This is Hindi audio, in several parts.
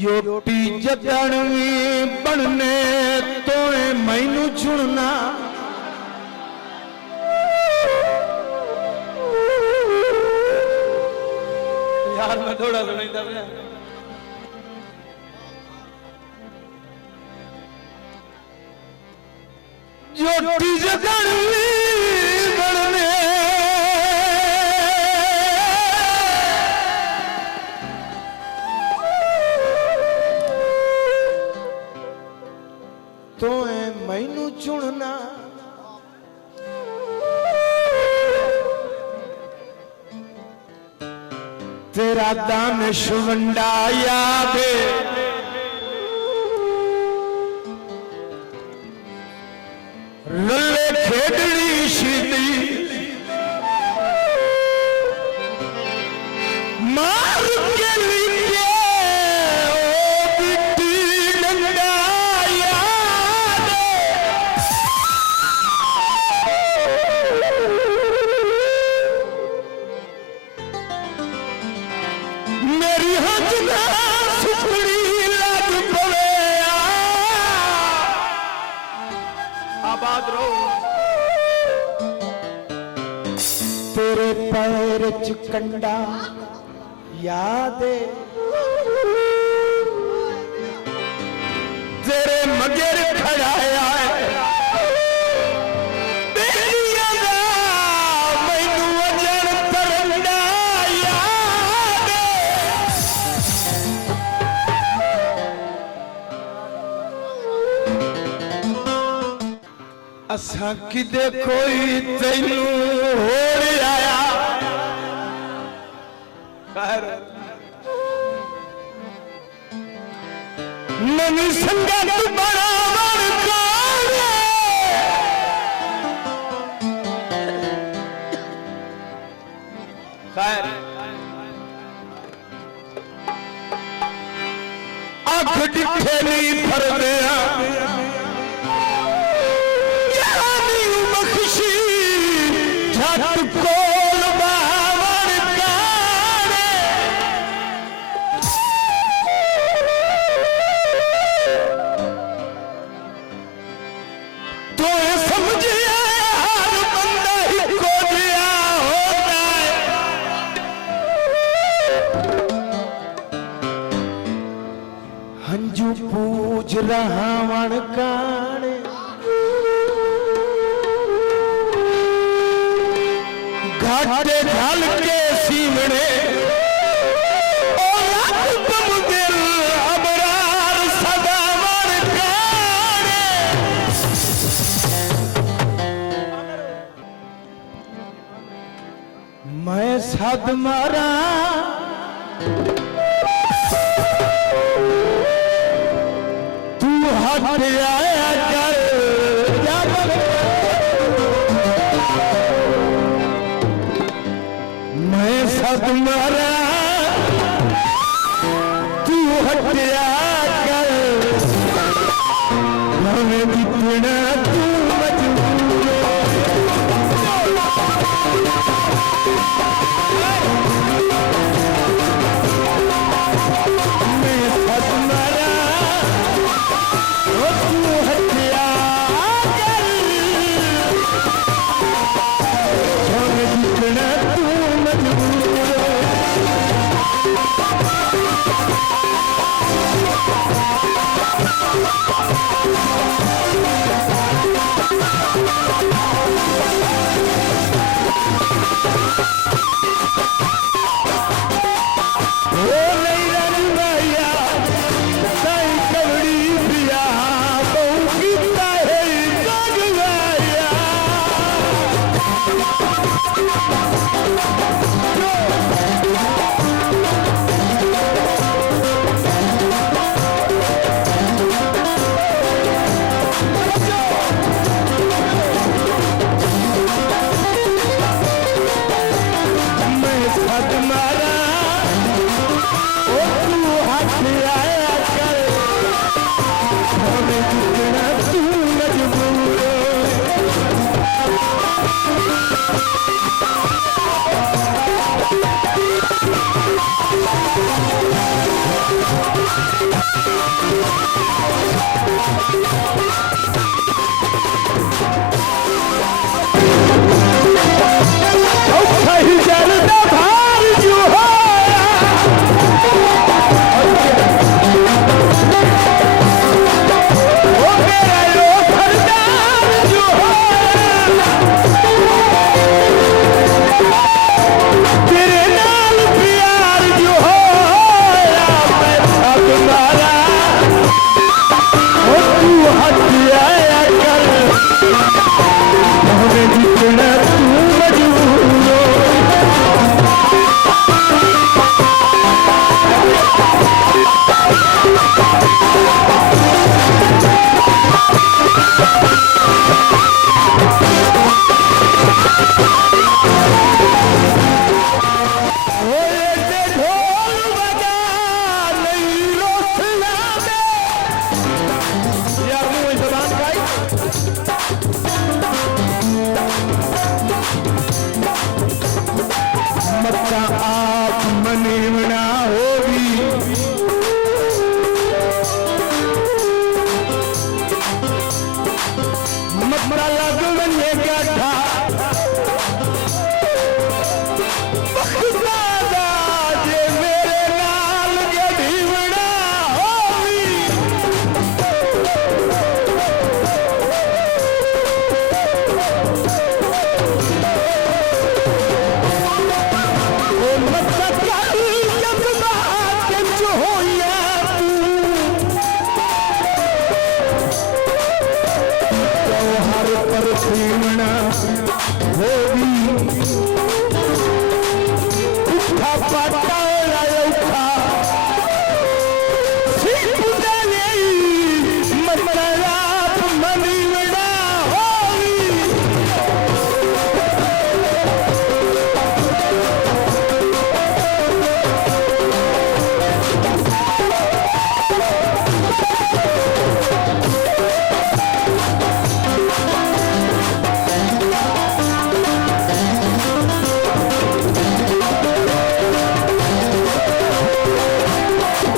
योटी जदणवी बनने तो मैनू चुनना यार मैं थोड़ा सुना योटी जदणवी बनने तो मैनू चुनना तेरा दान शुवंडा याद रल्ले खेडड़ी सीधी मार के लिए ओ बिट्टी डंडा याद मेरी हजना सुखड़ी लग पवे आबाद रहो तेरे पैर च कंडा याद तेरे मगर खड़ाया मैनू वजन परंडा याद असा किदे कोई तैनू होड़ आया खैर नवी संगत बराबर खैर अख डिठे नहीं फरदे कोल बावन गाने तो समझे हर बंदा ही को दिया होता है हंजू पूज रहा वन काने घाटे ढल के सीमने दिल अबरार सदावर गाने मैं सद मारा तू हट आया कर तुम्हारा तू हटिया कर हमें बितना तू मजबूर मैं तुम्हारा तू हटिया कर हमें बितना तू मजबूर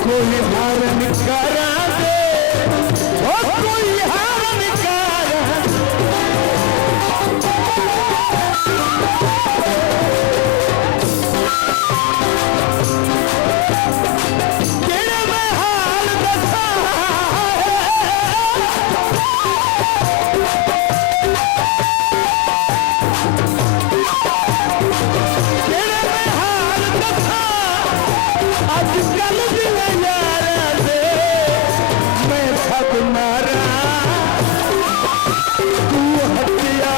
कोई हारन करा दे, ओ कोई हारन करा तेरे में हाल दसा तेरे में हाल दसा आजकल दिल यारा दे मैं सब मारा तू हत्या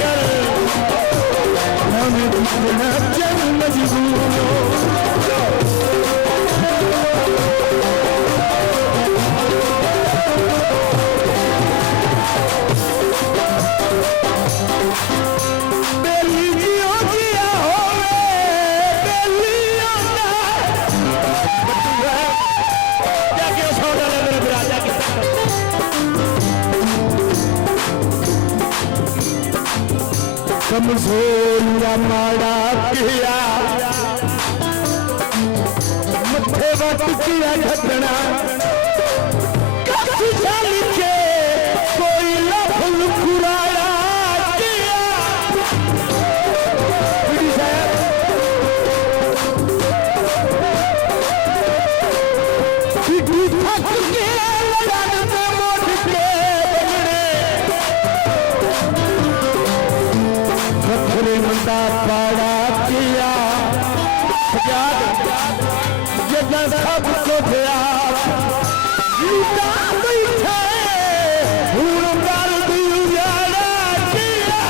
कर हमें जितना जन मजबूर कमजोरिया माड़ा किया मथे वट किया घटना कस चल के कोई लफल कुराया किया थक के लड़न में मोट के बगड़े मंदा पाड़ा किया जदा सब को दिया लुटा बैठे हूं कर दिया किया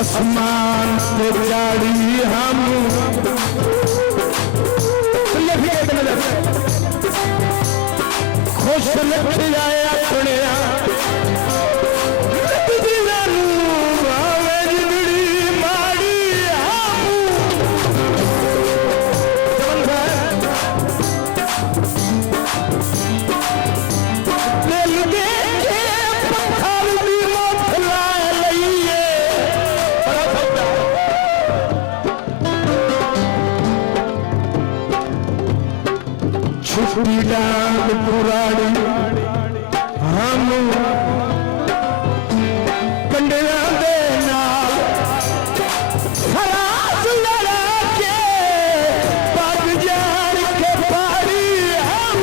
आसमान पे गाड़ी हम खुश रख जाए अपने छुपी डांग पुरानी हम कंडिया दे नाल खरास लड़ा के पग जान के पारी हम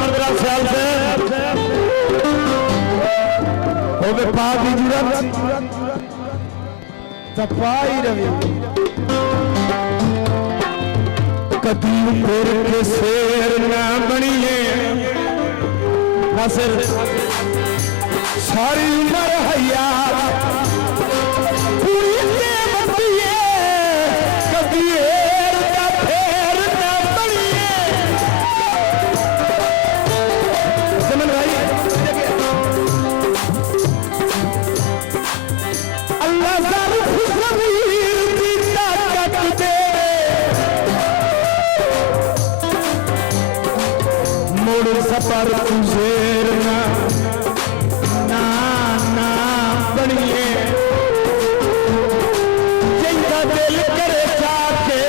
मेरा ख्याल से हो गए पा की जरूरत तपाई रवि कदी फिर के शेर ना बनिए नसर सारी उम्र हैया पूरी के बतिए कदी का फेर ना बनिए समझ भाई अल्लाह सारी खुशमीर की ताकत दे मोड़ सफर तुझेर ना बनिए जिनका दिल करे जाके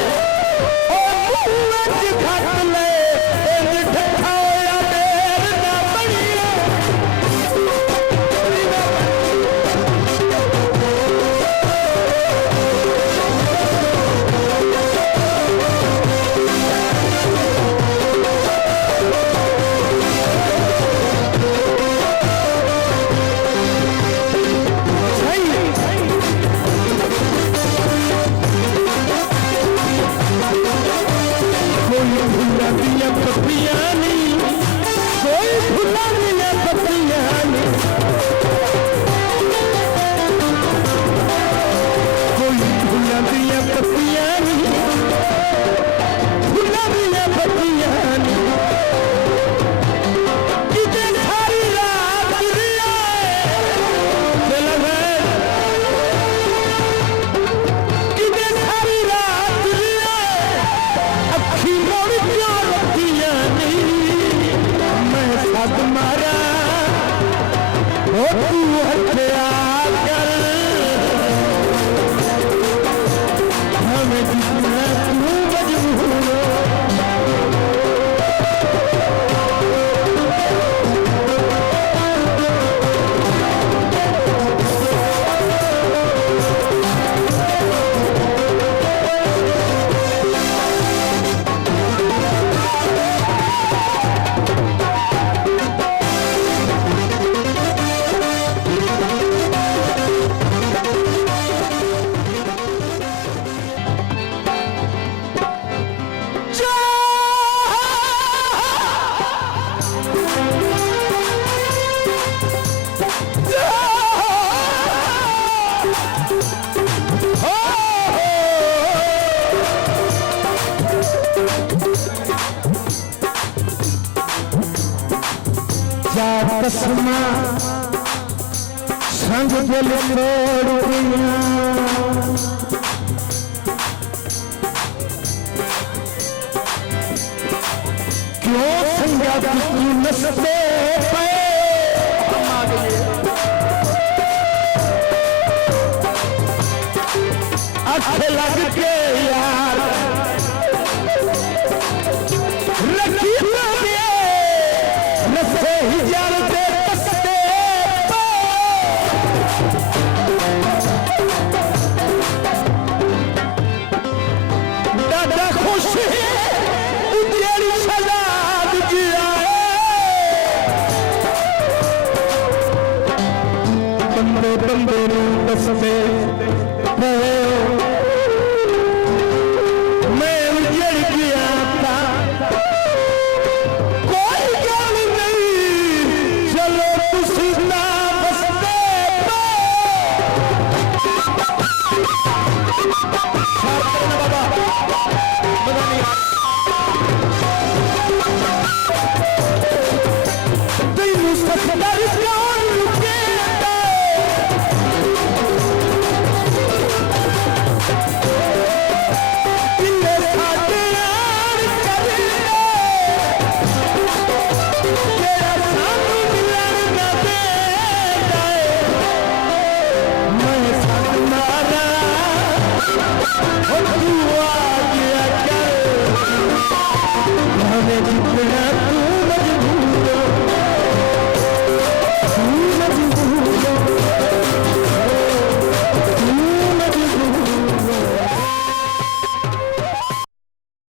घट ले ढकाया देर ना बनिए कसमा संग दिल तोड़ दिया क्यों संगा तू नसते पे हम आ गए आंखें लग के यार रखी नसे ही जानते कसते दादा खुश उजड़ी सलाद जिया बंदे बंदे दसते